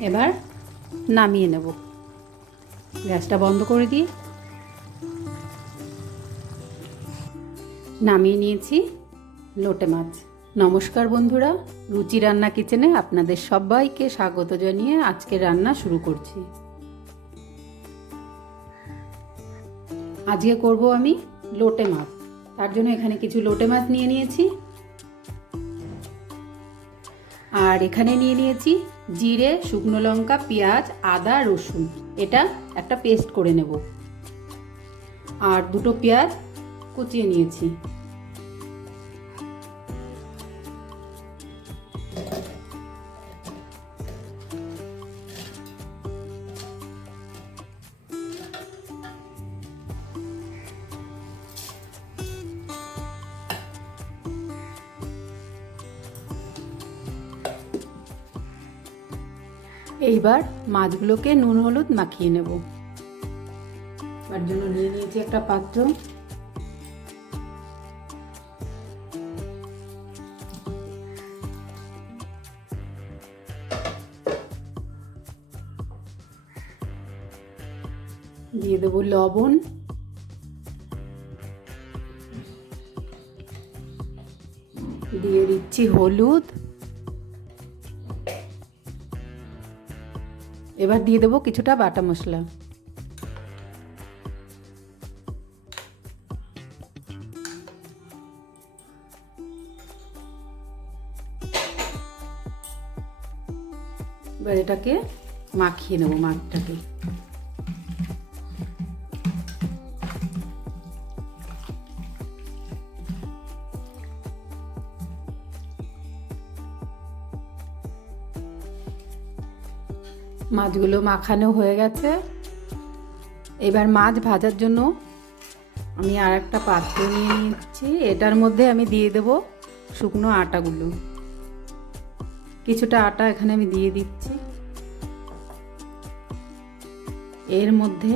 এবার নামিয়ে নেব। গ্যাসটা বন্ধ করে দিই। নামিয়ে নিয়েছি লোটে মাছ। নমস্কার বন্ধুরা, রুচি রান্না কিচেনে আপনাদের সবাইকে স্বাগত জানিয়ে আজকে রান্না শুরু করছি। আজকে করব আমি লোটে মাছ। তার জন্য এখানে কিছু লোটে মাছ নিয়ে নিয়েছি। আর এখানে নিয়ে নিয়েছি জিরে, শুকনো লঙ্কা, পেঁয়াজ, আদা, রসুন। এটা একটা পেস্ট করে নেব। আর দুটো পেঁয়াজ কুচিয়ে নিয়েছি। এইবার মাছগুলোকে নুন, হলুদ মাখিয়ে নেব। তার জন্য নিয়ে নিয়েছি একটা পাত্র। দিয়ে দেবো লবণ। দিয়ে দিচ্ছি হলুদ। এবার দিয়ে দেবো কিছুটা বাটা মশলা। এবার এটাকে মাখিয়ে নেব মাছটাকে মাছগুলো মাখানো হয়ে গেছে। এবার মাছ ভাজার জন্য আমি আর একটা পাত্র নিয়ে নিচ্ছি। এটার মধ্যে আমি দিয়ে দেব শুকনো আটাগুলো। কিছুটা আটা এখানে আমি দিয়ে দিচ্ছি। এর মধ্যে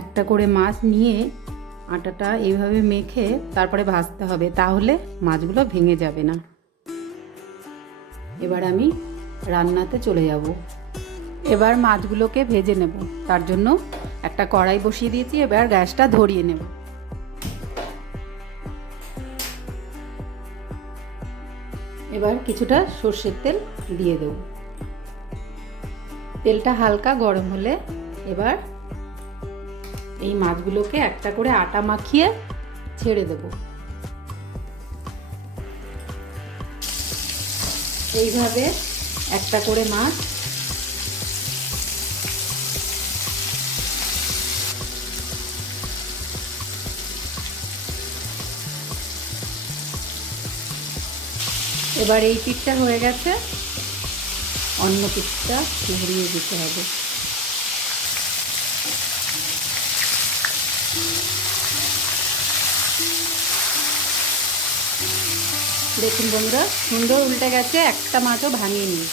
একটা করে মাছ নিয়ে আটাটা এইভাবে মেখে তারপরে ভাজতে হবে, তাহলে মাছগুলো ভেঙে যাবে না। এবার আমি রান্নাতে চলে যাব। এবার মাছগুলোকে ভেজে নেব। তার জন্য একটা কড়াই বসিয়ে দিয়েছি, এবার গ্যাসটা ধরিয়ে নেব। এবার কিছুটা সর্ষের তেল দিয়ে দেব। তেলটা হালকা গরম হলে এবার এই মাছগুলোকে একটা করে আটা মাখিয়ে ছেড়ে দেবো। এইভাবে একটা করে মাছ এবার এই পিঠটা হয়ে গেছে। অন্য পিঠটা ঘুরিয়ে দিতে হবে। দেখুন বন্ধুরা, সুন্দর উল্টে গেছে, একটা মাছও ভাঙিয়ে নিই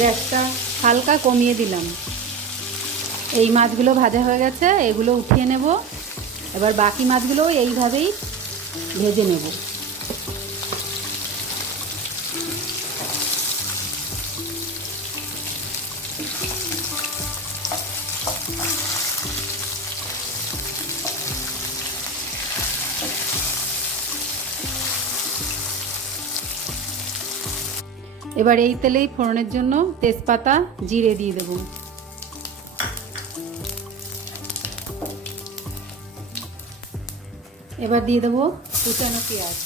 গ্যাসটা হালকা কমিয়ে দিলাম। এই মাছগুলো ভাজা হয়ে গেছে, এগুলো উঠিয়ে নেব। এবার বাকি মাছগুলো এইভাবেই ভেজে নেব। এবার এই তেলেই ফোড়নের জন্য তেজপাতা, জিরে দিয়ে দেব। এবার দিয়ে দেবো কুচানো পেঁয়াজ।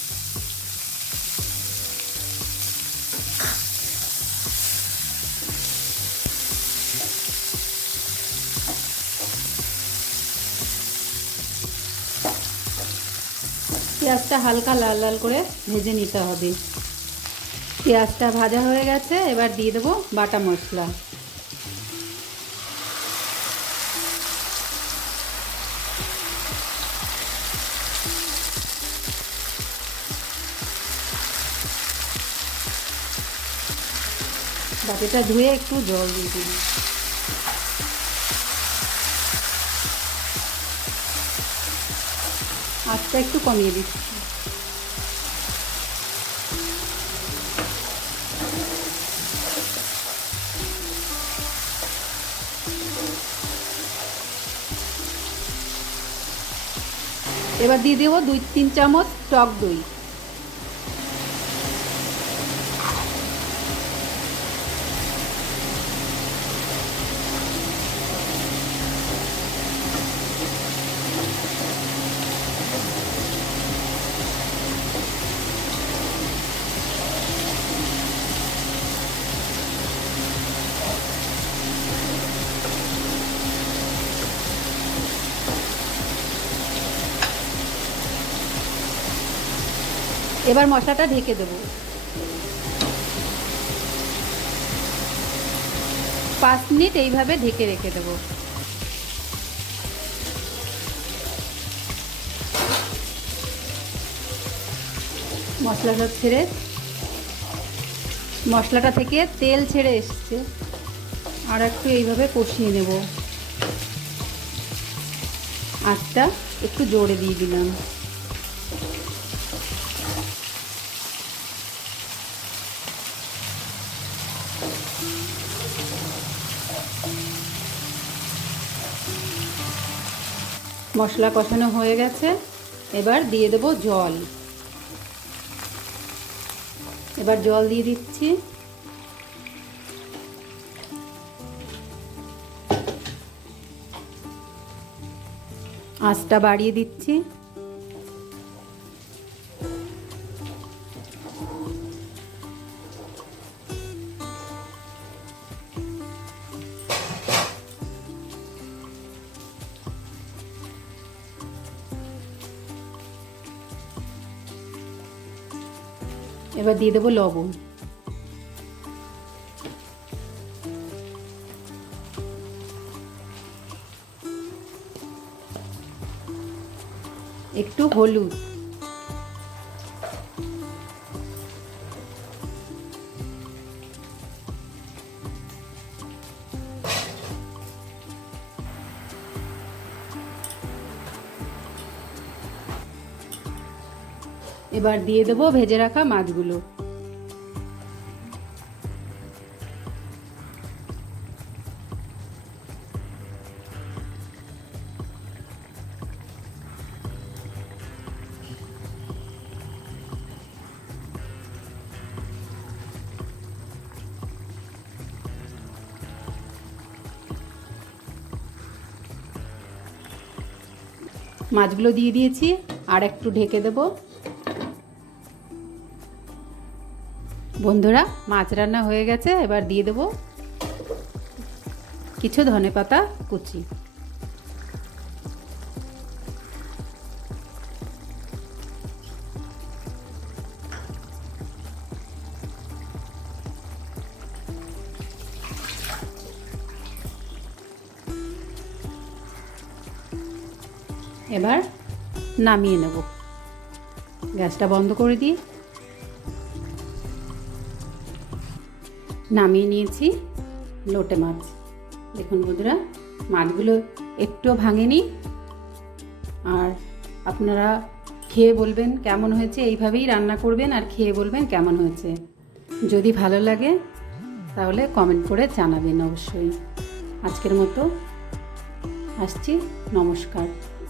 পেঁয়াজটা হালকা লাল লাল করে ভেজে নিতে হবে। পেঁয়াজটা ভাজা হয়ে গেছে, এবার দিয়ে দেবো বাটা মশলা। বাটিটা ধুয়ে একটু জল দিয়ে দিন আজটা একটু কমিয়ে দিচ্ছি। এবার দিয়ে দেবো দুই তিন চামচ টক দই। এবার মশলাটা ঢেকে দেবো। পাঁচ মিনিট এইভাবে ঢেকে রেখে দেবো। মশলাটা ছেড়ে, মশলাটা থেকে তেল ছেড়ে এসছে। আর একটু এইভাবে কষিয়ে নেব। আটটা একটু জোরে দিয়ে দিলাম। মশলা কষানো হয়ে গেছে। এবার দিয়ে দেবো জল। এবার জল দিয়ে দিচ্ছি। আঁচটা বাড়িয়ে দিচ্ছি। এবার দিয়ে দেবো লবণ। একটু হলুদ। এবার দিয়ে দেবো ভেজে রাখা মাছগুলো। মাছগুলো দিয়ে দিয়েছি আর একটু ঢেকে দেব। বন্ধুরা, মাছ রান্না হয়ে গেছে, এবার দিয়ে দেব কিছু ধনে পাতা কুচি। এবার নামিয়ে নেব। গ্যাসটা বন্ধ করে দিই। নামিয়ে নিয়েছি, লোটে মাছ। দেখুন বন্ধুরা, মাছগুলো একটুও ভাঙেনি। আর আপনারা খেয়ে বলবেন কেমন হয়েছে, এইভাবেই রান্না করবেন আর খেয়ে বলবেন কেমন হয়েছে। যদি ভালো লাগে, তাহলে কমেন্ট করে জানাবেন অবশ্যই। আজকের মতো আসছি, নমস্কার।